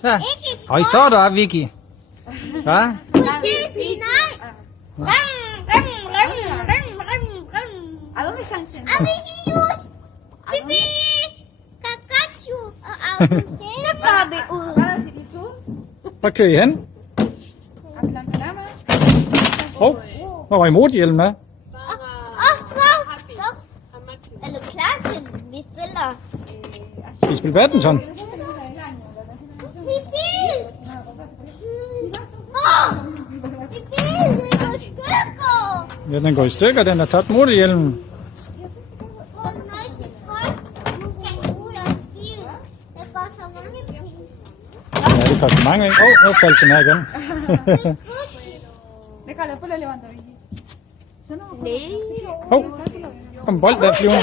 Så. Og I står deroppe, Vicky. Hva? Pippi, nej. ¿A dónde están yendo? Amiguillos. Pippi. Kakachu. Så går vi ud. ¿Van a City Sur? Hvor kører I hen? ¿A Plantarama? Hvor var emoji-hjelmen med? Stop. Er du klar til, vi spiller? Skal I spille badminton? Pippi. Pippi, det går stykker. Ja, den går i stykker, den har tabt motorhjelmen. Nej, det er godt. Nu kan du ud af bil. Det går så mange penge. Ja, det koster mange, ikke? Nu faldt den her igen. Déjalo, después lo levanto, Vicky. Yo no. Nej. Kom en bold der flyver.